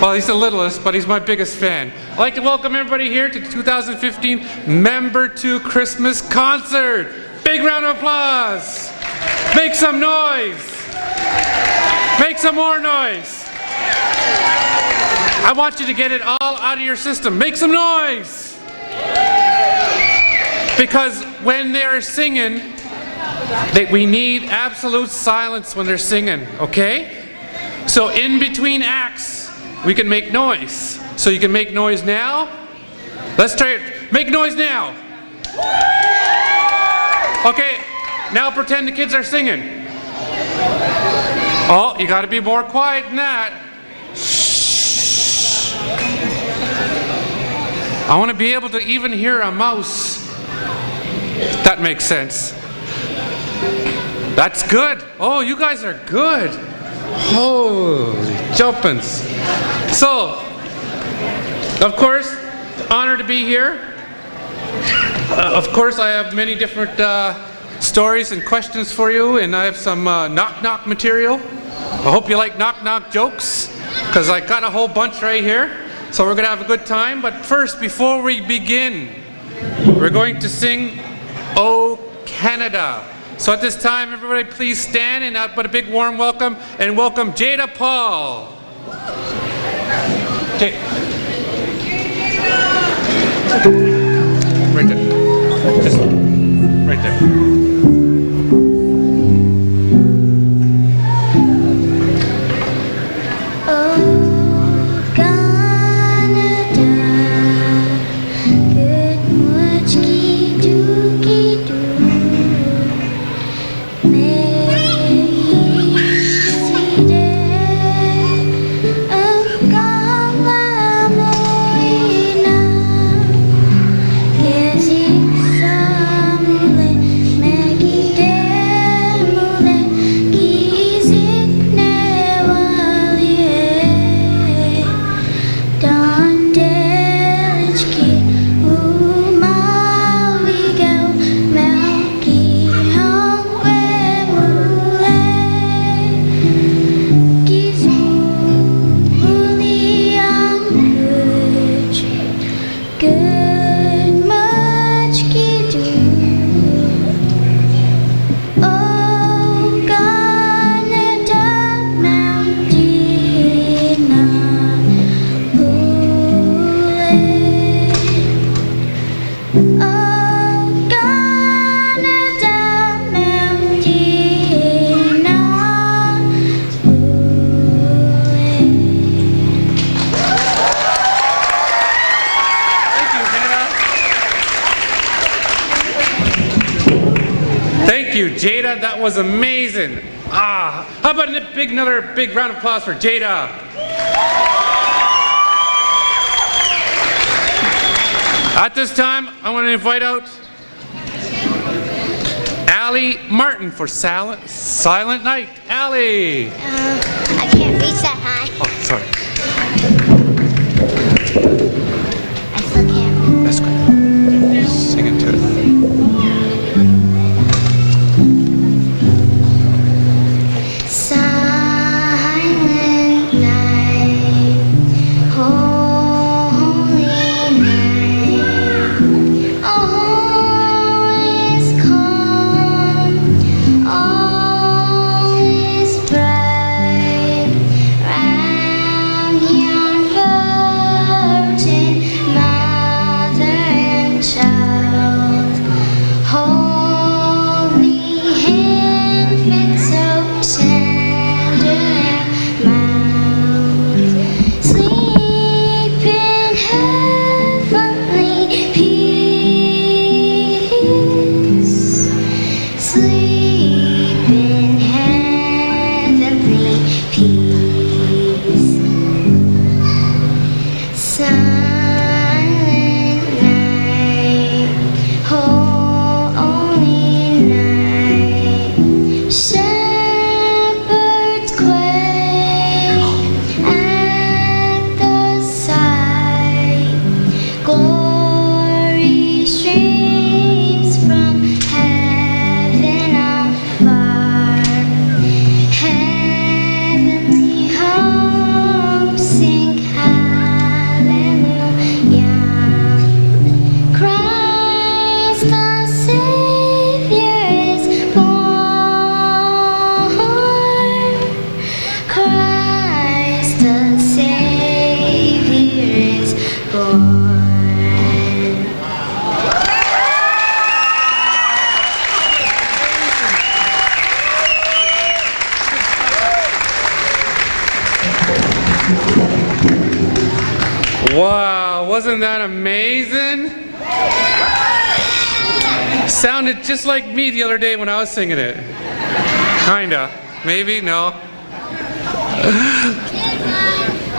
Well, he's the littlest, but he's my biggest fan. I'd like to welcome everybody here to the 2015 Member 2 Christmas Concert. Big round of applause. Make some noise. Make some more noise. I want you to get it all out of your system. Make some noise. Because when they're singing, we need absolute silence when they're singing, okay? So in between acts, we can make noise. So you can make noise now. Let's try it. Make noise now. Okay, now pretend the kids are singing. Oh, you gotta be more quiet than that. Shh. I want to be able to even hear a mouse. That makes sense. That's good. Oh, you guys are good. Holy jumpins. So, of course, honored to be here. Of course, I have many different stories and questions for you, and I have some knock-knock material. I hope you like knock-knock jokes, because I got a whole bunch right here. So we're going to have a good time. But first, before we begin, we're going to sing "O Canada." So at this time, everybody please stand and put a big warm welcome, and welcome Jada Paul. Right there. Just right there. Jada, that was amazing. How about another big round of applause for Jada? At this time, I want to invite out Allie Martin for Silent Night. Allie. I can't reach that high. Oh, sorry. I still can't. That's good. Sing it to it. Silent night, holy night, all is calm, all is bright, round Wow, wasn't that amazing? Sounded just like me the other day when I was singing it. Kinda. Maybe? No.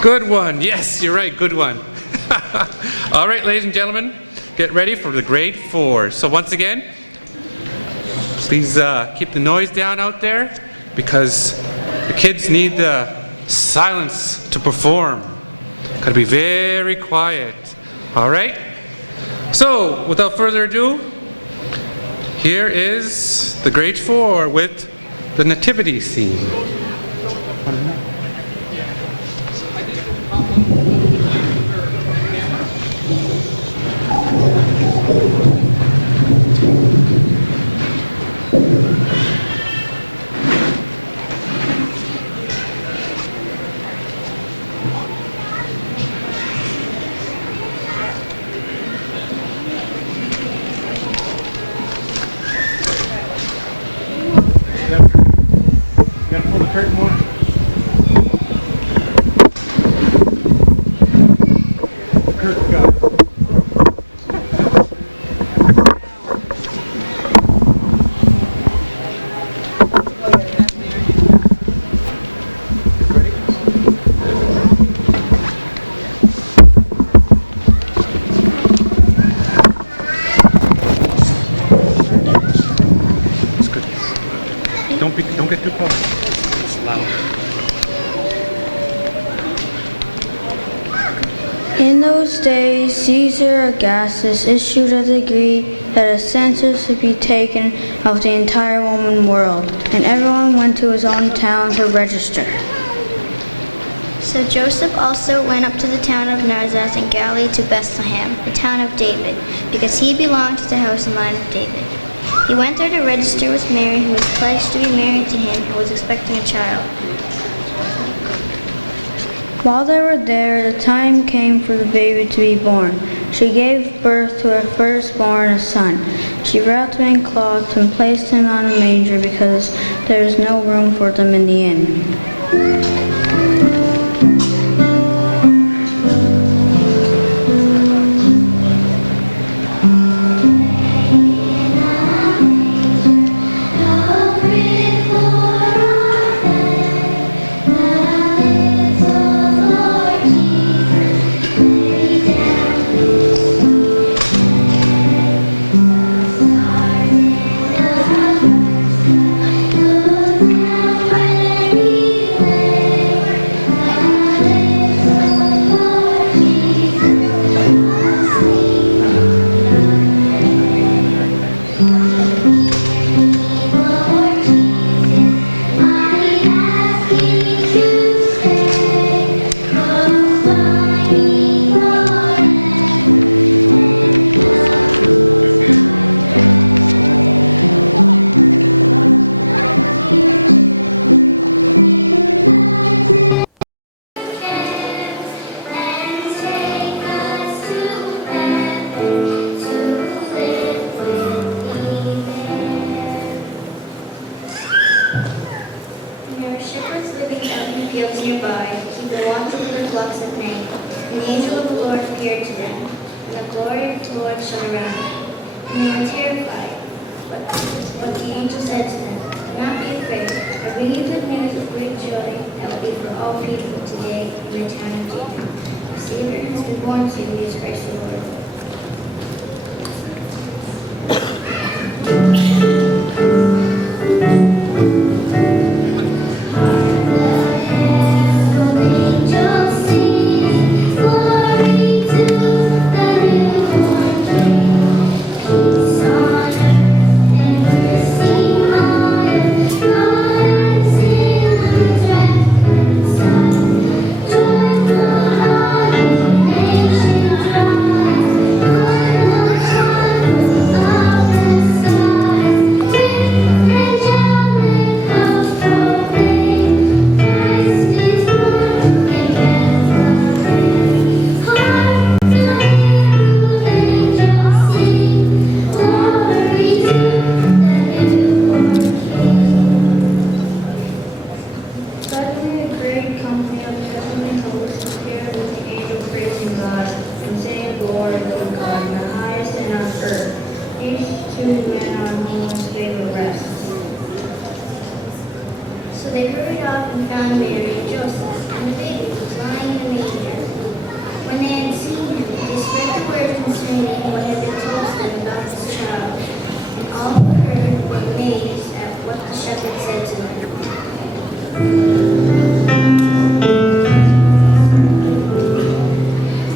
Good one. Yes, you're right. Good one. All right, ladies and gentlemen, get ready for the grade 4. So once again, please keep the noise down out there because the kids need silence to perform. Gotta be very quiet. All right? So, without further ado, here is the grade 4 with the nativity scene. You gotta pull the curtain more. The curtain, guys. Ready? It's good. Don't get too close. It's loud. In those days, Caesar Augustus issued a decree that a census should be taken of the entire Roman world, and everyone went to his own town to register. So Joseph also went up to the town of Nazareth in Galilee to Bethlehem, the town of David, because he belonged to the house and line of David. He went there to register with Mary, who was pledged to be married to him and was expecting a child. While they were there, the time came for the baby to be born. She gave birth to her firstborn, a son. She wrapped him in cloths and placed him on a manger because there was no room for them in the inn. There were shepherds living out in the fields nearby, keeping watch over their flocks at night. And the angel of the Lord appeared to them, and the glory of the Lord shone around them. And they were terrified. But the angel said to them, "Do not be afraid. I bring you good news of great joy that will be for all people today in the town of David. A Savior has been born to you, he is Christ the Lord." Joyful are the nations rise. concerning what had been told them about this child, and all who heard were amazed at what the shepherd said to them.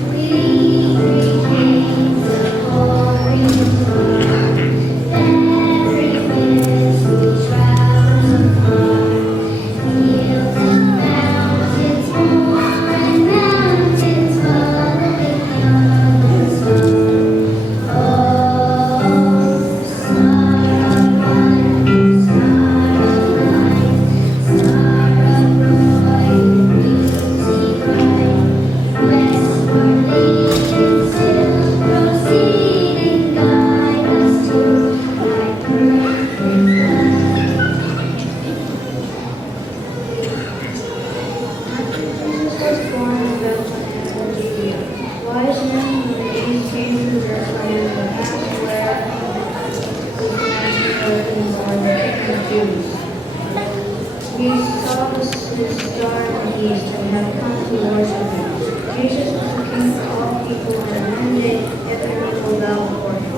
We three kings of glory torn, every place we travel so far, fields and mountains more, and mountains following northern star. Oh, star of one, star of light, star of royal beauty bright, westward leading still, proceeding, guide us to thy perfect light. After Jesus was born in Bethlehem of Judea, wise men from the east came to Jerusalem to ask where this man was been born, the King of Jews. We saw his star in the east and have come to worship him. Jesus was the King for all people, and one day everyone will bow before him.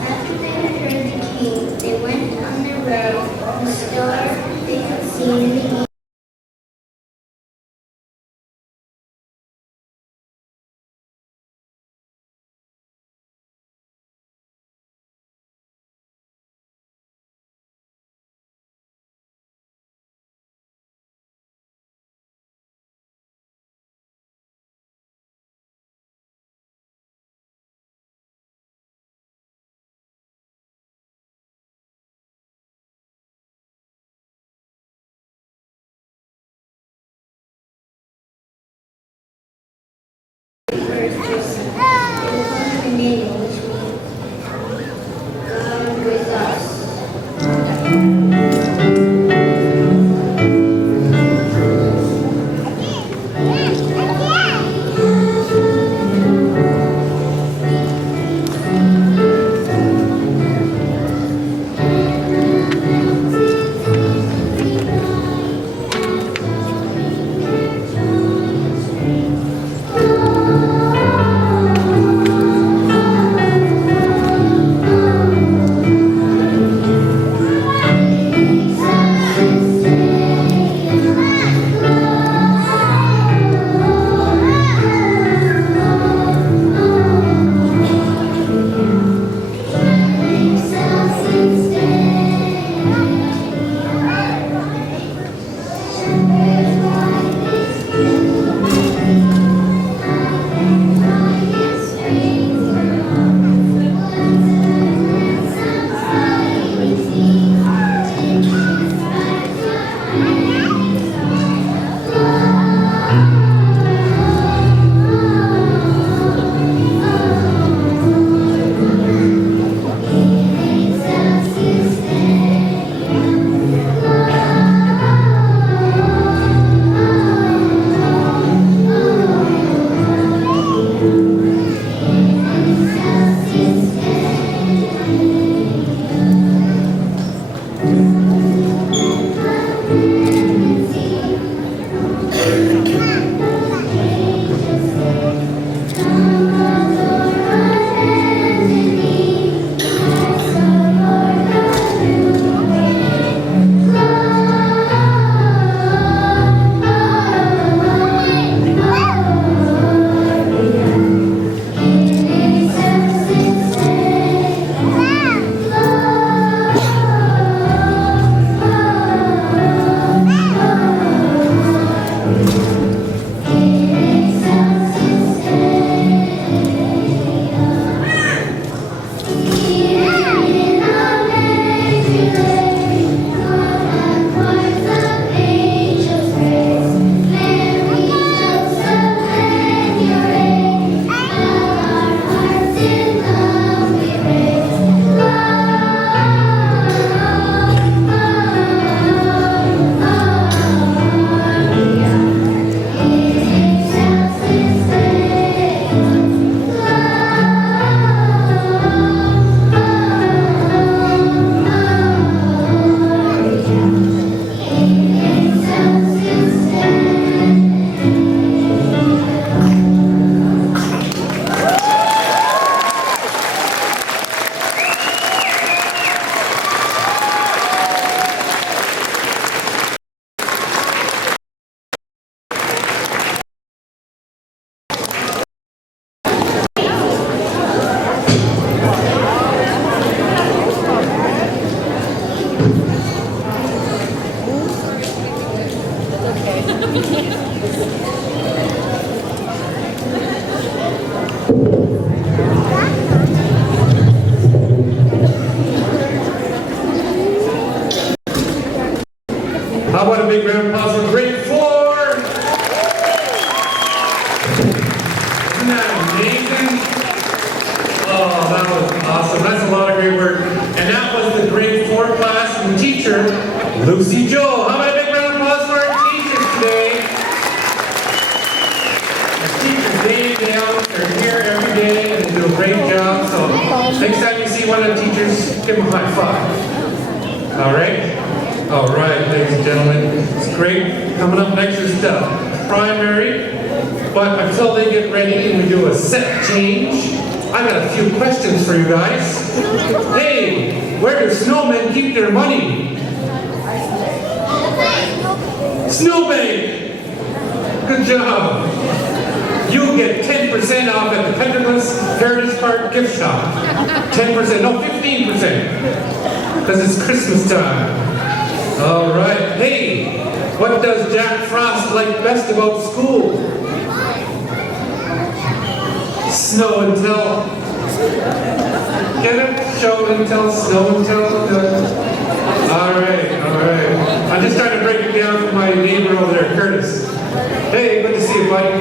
After they had heard the king, they went on their way. The star they had seen in the east How about a big round of applause for grade 4? Isn't that amazing? Oh, that was awesome. That's a lot of great work. And that was the grade 4 class and the teacher, Lucy Joe. How about a big round of applause for our teachers today? Our teachers, day in, day out, they're here every day and they do a great job. So next time you see one of the teachers, give them a high five. All right? All right, ladies and gentlemen, it's great. Coming up next is the primary, but until they get ready and we do a set change, I got a few questions for you guys. Hey, where do snowmen keep their money? Snowbank! Good job. You get 10% off at the Penderless Heritage Park gift shop. 10%, no, 15%, because it's Christmas time. All right. Hey, what does Jack Frost like best about school? Snow and tell. Get it? Show and tell, snow and tell. Good. All right, all right. I'm just trying to break it down for my neighbor over there, Curtis. Hey, good to see you, bud.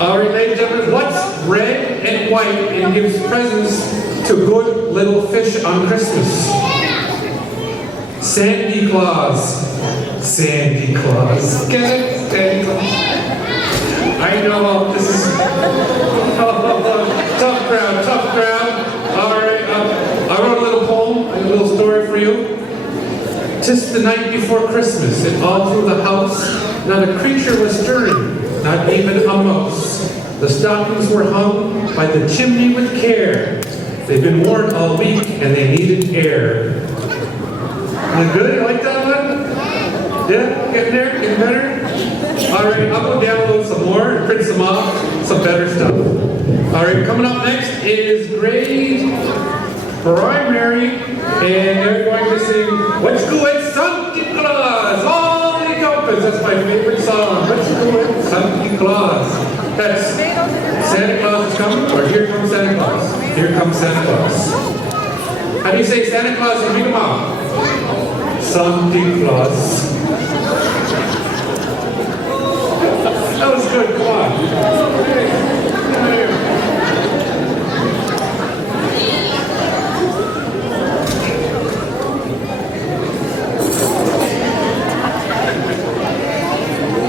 All right, ladies and gentlemen, what's red and white and gives presents to good little fish on Christmas? Sandy Claus. Sandy Claus. Get it? Sandy Claus. I know this is tough crowd, tough crowd. All right, I wrote a little poem and a little story for you. Just the night before Christmas, and all through the house, not a creature was stirring, not even a mouse. The stockings were hung by the chimney with care. They've been worn all week and they needed air. You good? You like that one? Yeah? Getting there? Getting better? All right, I'll go download some more and print some off, some better stuff. All right, coming up next is grade primary, and they're going to sing What's Good Santa Claus? All the jumpers. That's my favorite song. What's Good Santa Claus? That's Santa Claus is coming, or Here Comes Santa Claus. Here Comes Santa Claus. How do you say Santa Claus in Mi'kmaq? Santa Claus. That was good, come on.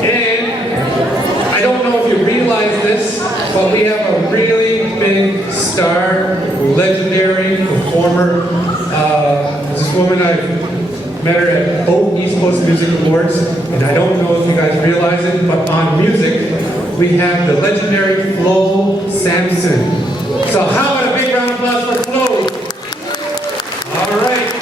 And I don't know if you realize this, but we have a really big star, legendary performer. This woman, I've met her at both East Coast Music Awards, and I don't know if you guys realize it, but on music, we have the legendary Flo Sampson. So how about a big round of applause for Flo? All right.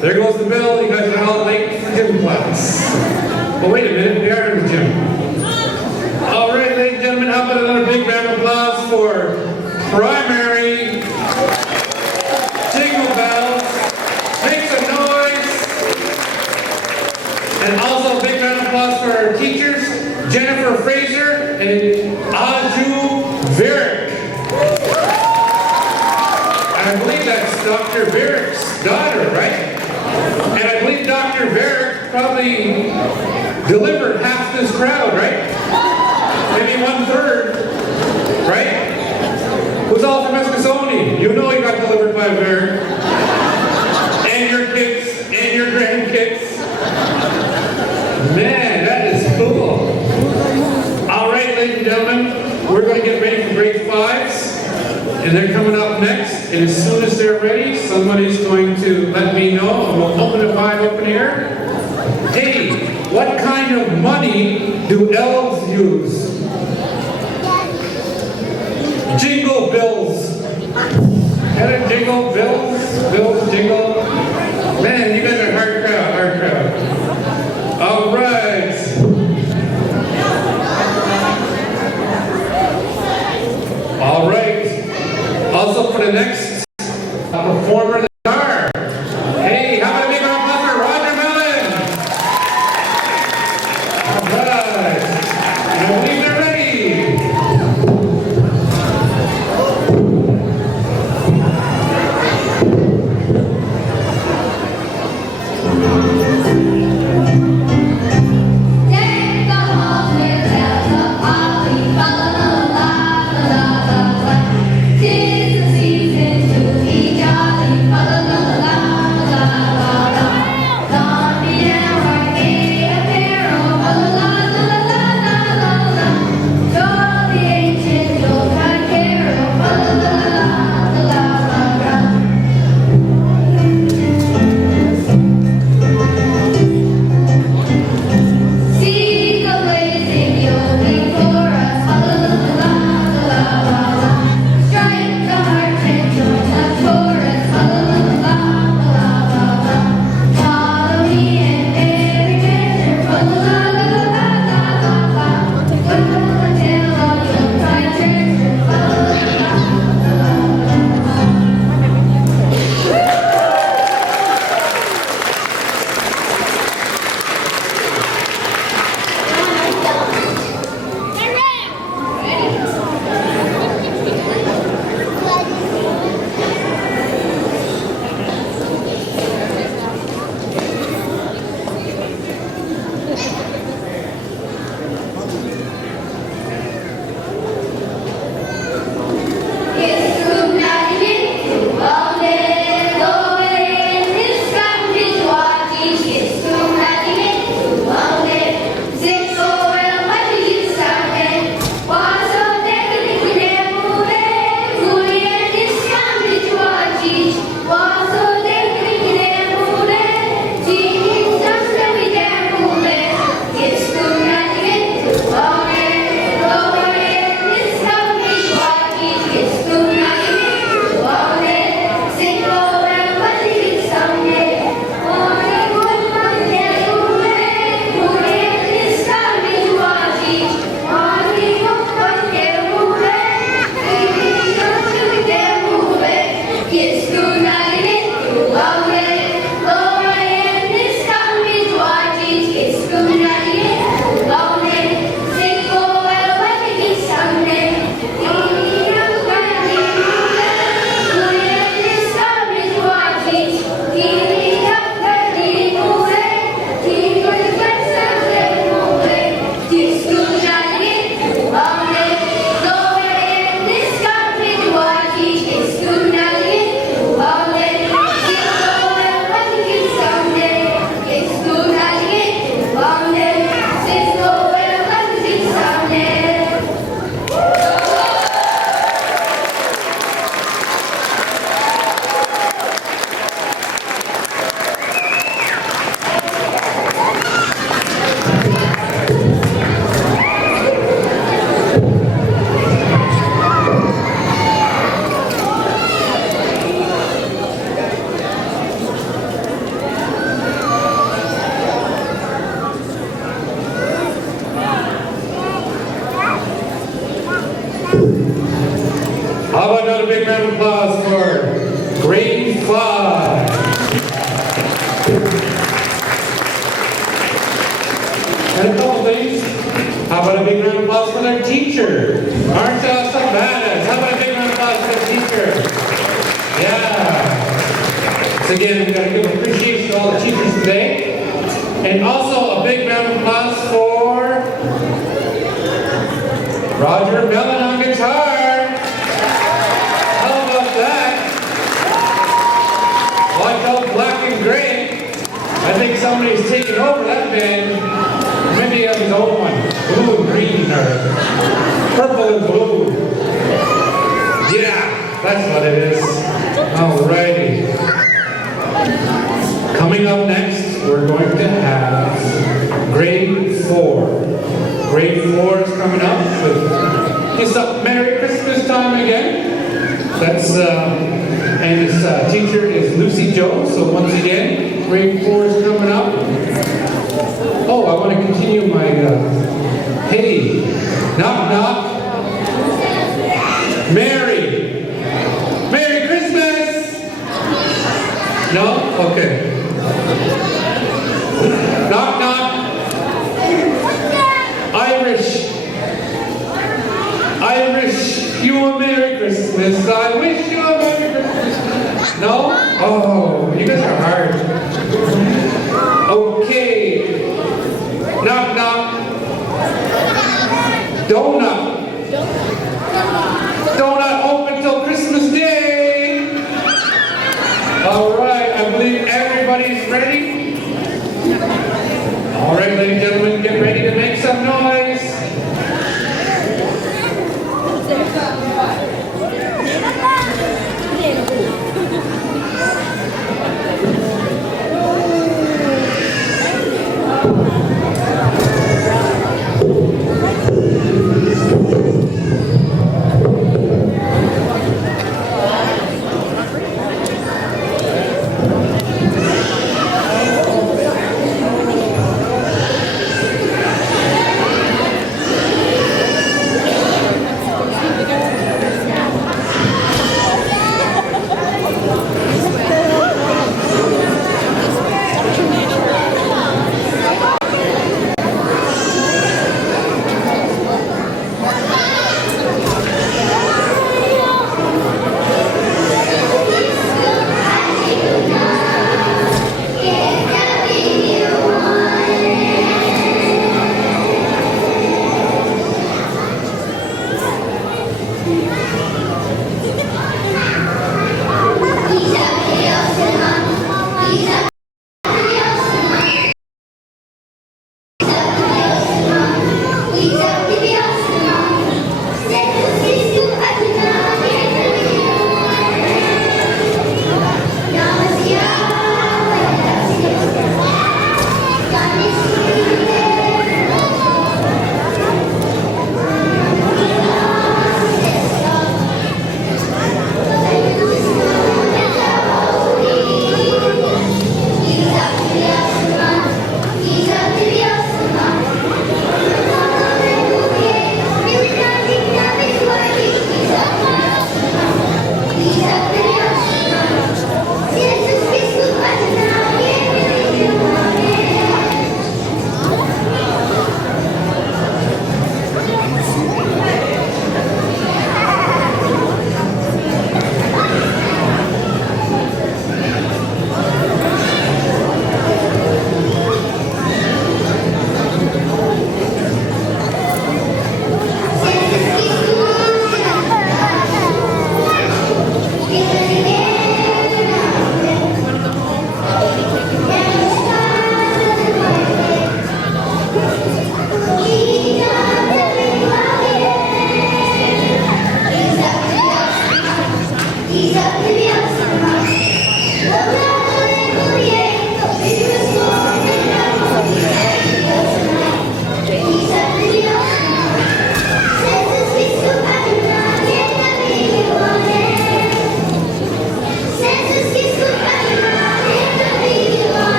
There goes the bell. You guys are all late for gym class. Oh, wait a minute. We are in the gym. All right, ladies and gentlemen, how about another big round of applause for primary jingle bells. Make some noise. And also a big round of applause for our teachers, Jennifer Fraser and Aju Varick. I believe that's Dr. Varick's daughter, right? And I believe Dr. Varick probably delivered half this crowd, right? Maybe 1/3, right? Who's all from Eskasoni? You know you got delivered by Varick. And your kids, and your grandkids. Man, that is cool. All right, ladies and gentlemen, we're going to get ready for grade 5s. And they're coming up next, and as soon as they're ready, somebody's going to let me know, and we'll open a 5 up in here. Hey, what kind of money do elves use? Jingle bills. Better jingle bills? Bills, jingle. Man, you guys are hard crowd, hard crowd. All right. All right. Also for the next performer, the star. Hey, how about a big round of applause for Roger Mellon? All right. I believe they're ready. about a big round of applause for their teacher? Marcia Sabanas. How about a big round of applause for their teacher? Yeah. So again, we've got to give appreciation to all the teachers today. And also a big round of applause for Roger Mellon on guitar. How about that? Watch out, Black and Gray. I think somebody's taken over that band. Maybe he has his own one. Blue and green or purple and blue. Yeah, that's what it is. Alrighty. Coming up next, we're going to have grade 4. Grade 4 is coming up with it's a Merry Christmas time again. That's and his teacher is Lucy Jones. So once again, grade 4 is coming up. Oh, I want to continue my hey, knock knock. Merry Christmas. No? Okay. Knock knock. I wish you a Merry Christmas. I wish you a Merry Christmas. No? Oh, you guys are hard. Okay. Knock knock. Donut.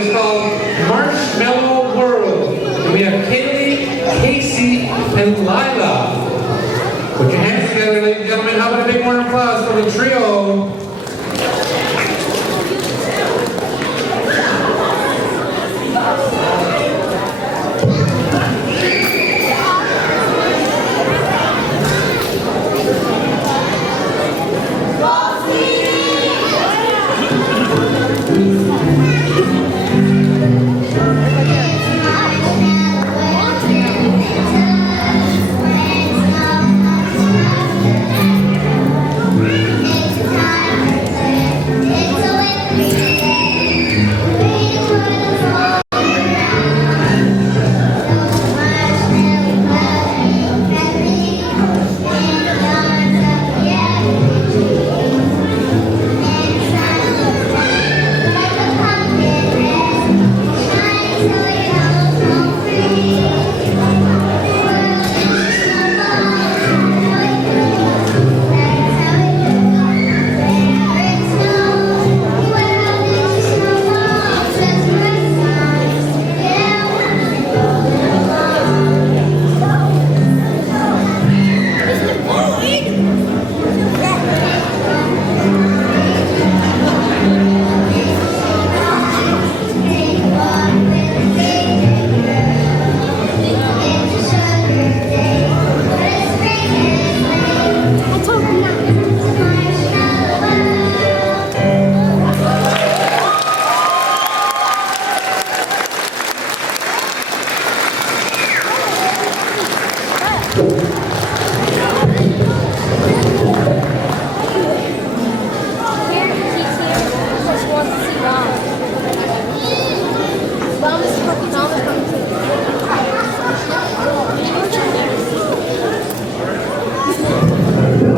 is called Marshmallow World. And we have Kaylee, Casey, and Lila. Put your hands together, ladies and gentlemen. How about a big warm applause for the trio?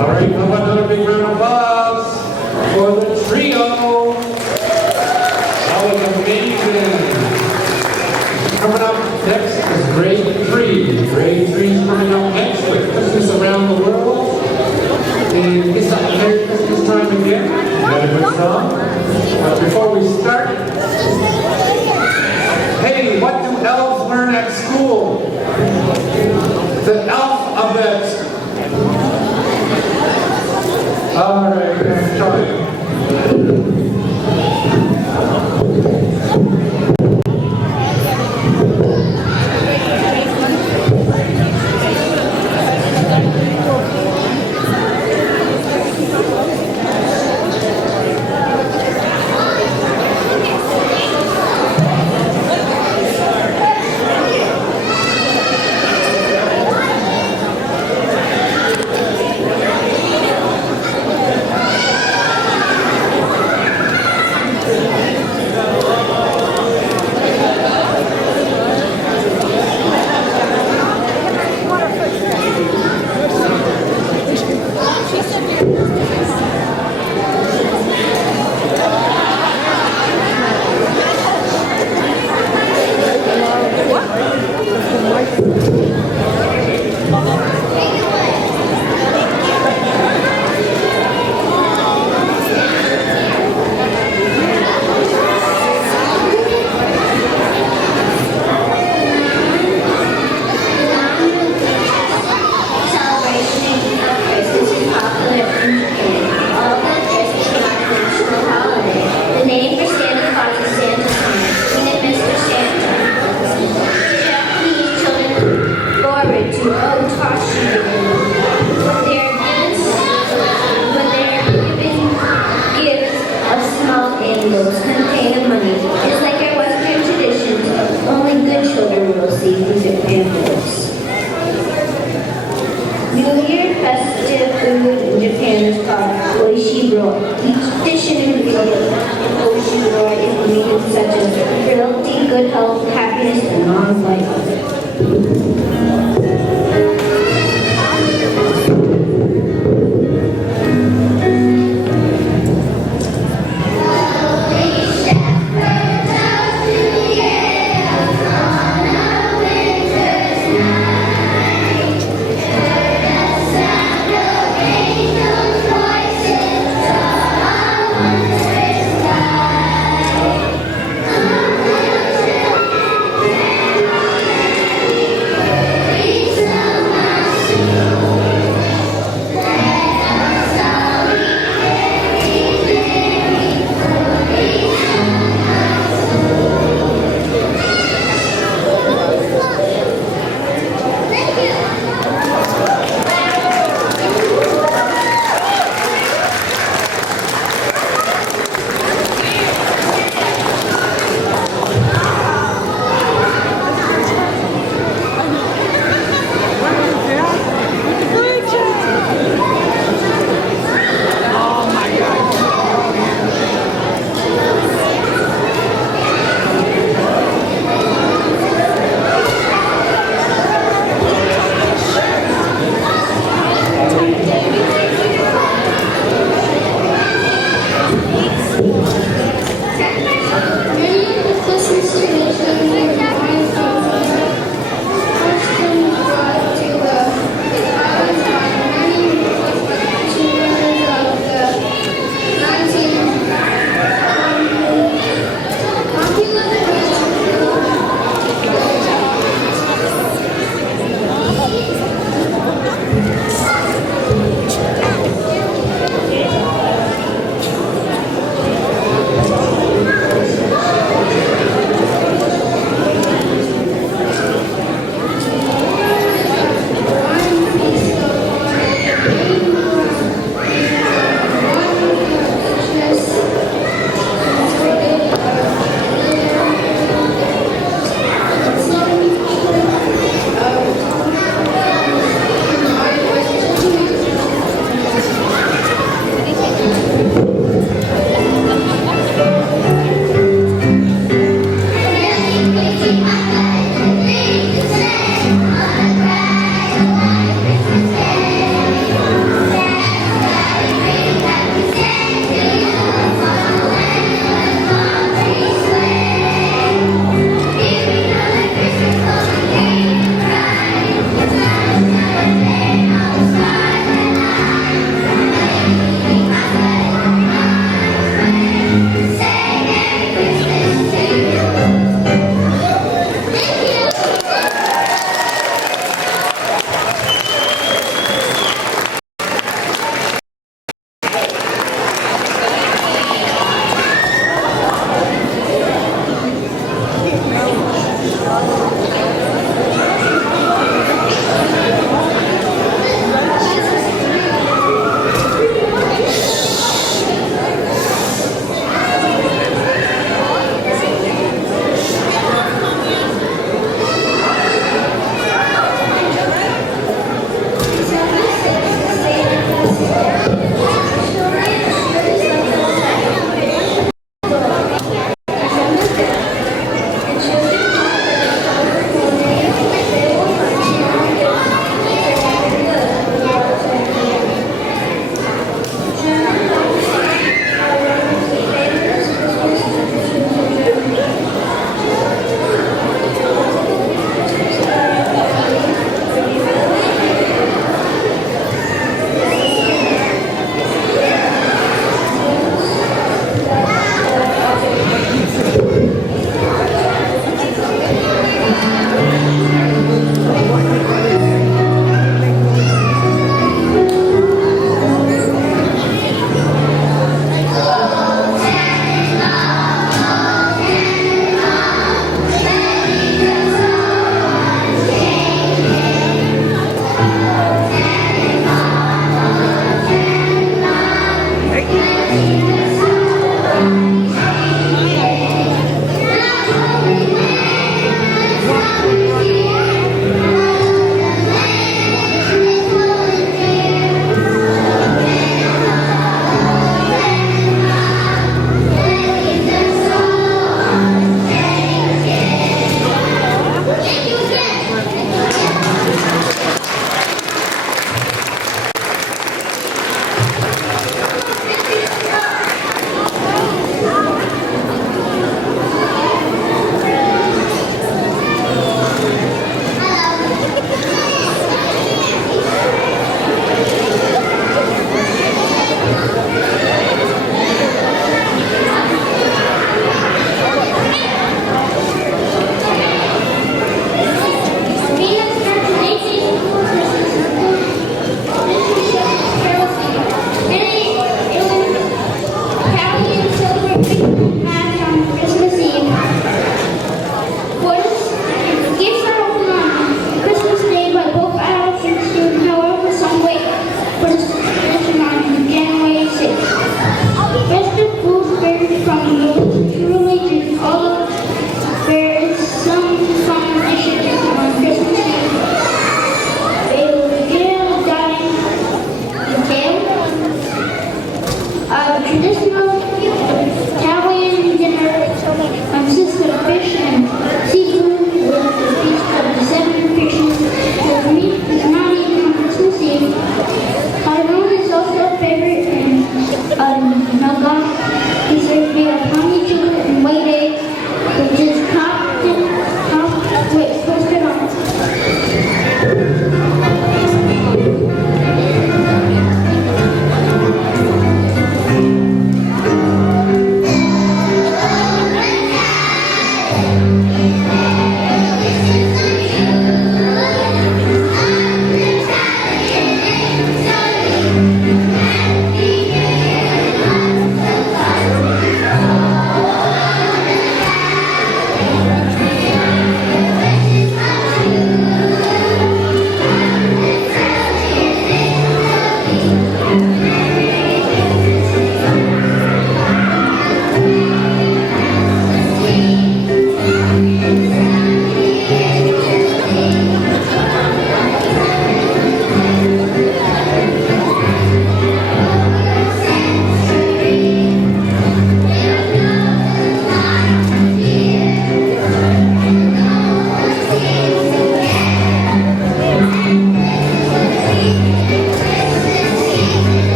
All right, how about another big round of applause for the trio? That was amazing. Coming up next is grade 3. Grade 3 is coming up next with Christmas Around the World. And it's not Merry Christmas time again. Got a good song. But before we start, hey, what do elves learn at school? The alphabet. All right, I'm trying. Each dish in Oshiro is meaning such as frailty, good health, happiness, and long life.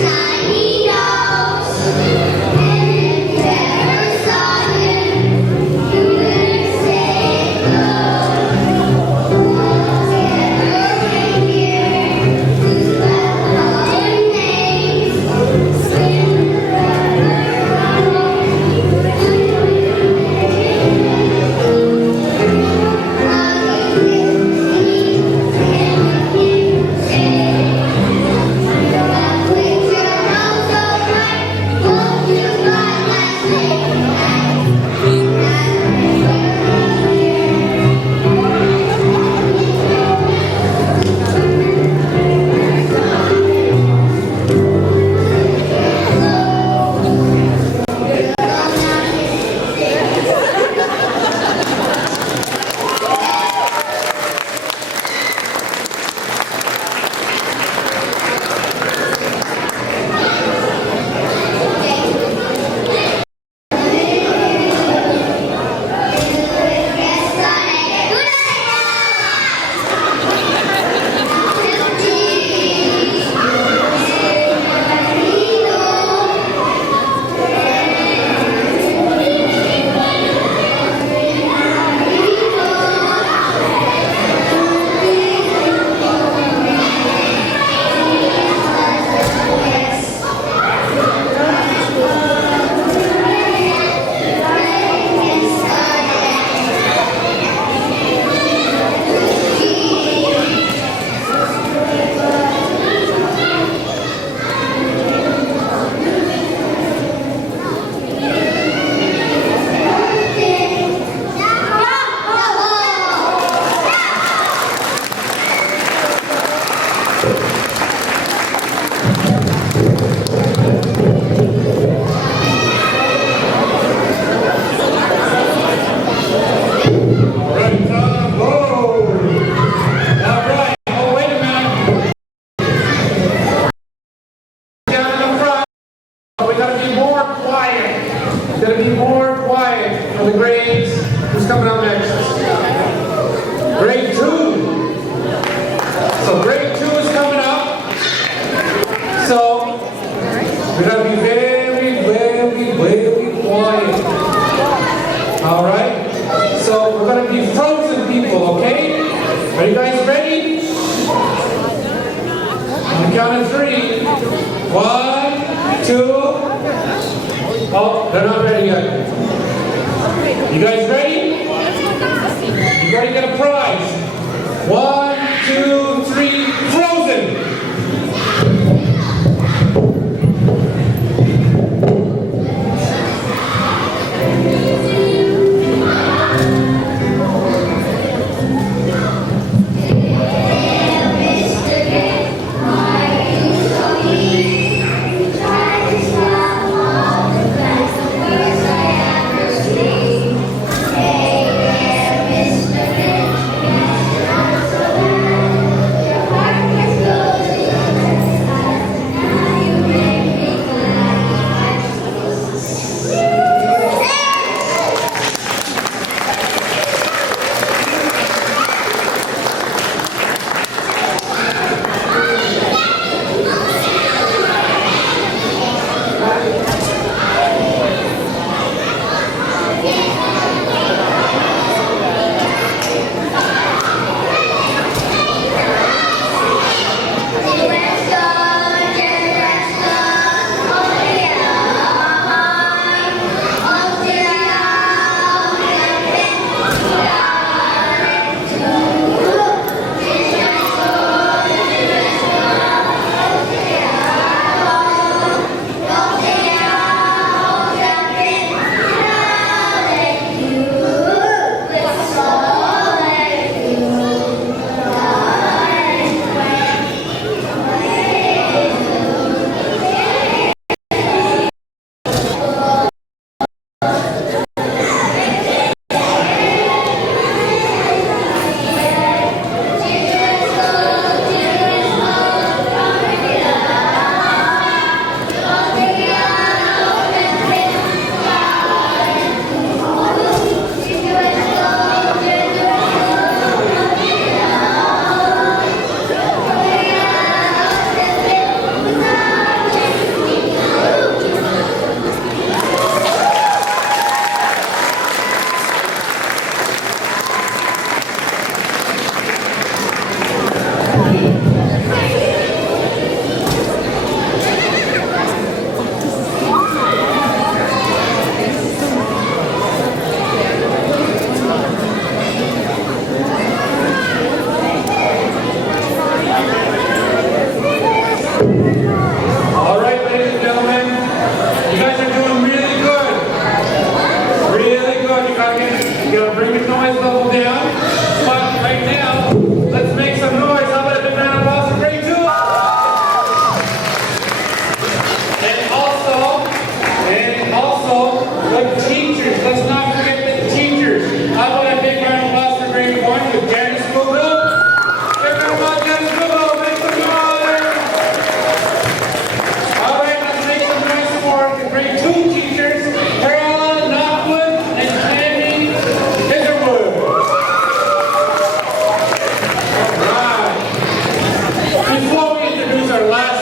Tiny nose, and if you ever saw it, We gotta be more quiet. We gotta be more quiet for the grades. Who's coming up next? Grade 2. So grade 2 is coming up. So we gotta be very, very, very quiet. All right. So we're gonna be frozen people, okay? Are you guys ready? On the count of 3. 1, 2. Oh, they're not ready yet. You guys ready? You gotta get a prize. 1, 2, 3, frozen!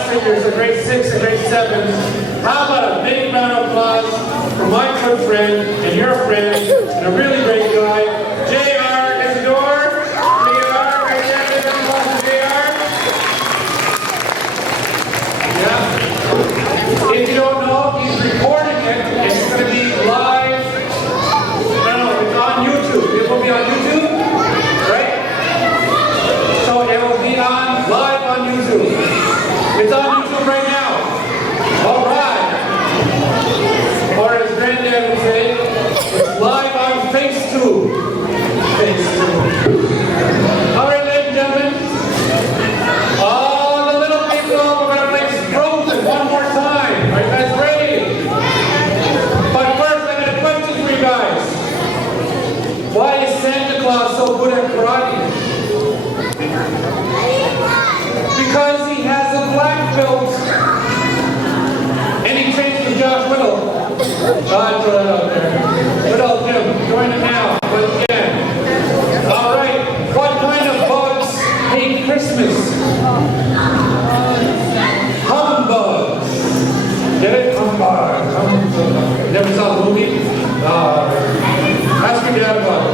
singers in grade 6 and grade 7. How about a big round of applause for my good friend and your friend and a really great guy, J.R. Isidore. J.R. right there, big round of applause for J.R. Yeah. If you don't know, he's recording it and it's going to be live. No, it's on YouTube. It will be on YouTube, right? So it will be on live on YouTube. It's on YouTube right now. All right. Or as Granddad would say, it's live on Facetune. I'll throw that out there. What else, Jim? Join it now. But again. All right. What kind of bugs hate Christmas? Humbugs. Get it? Humbug. Humbug. Never saw the movie? Ask your dad about it.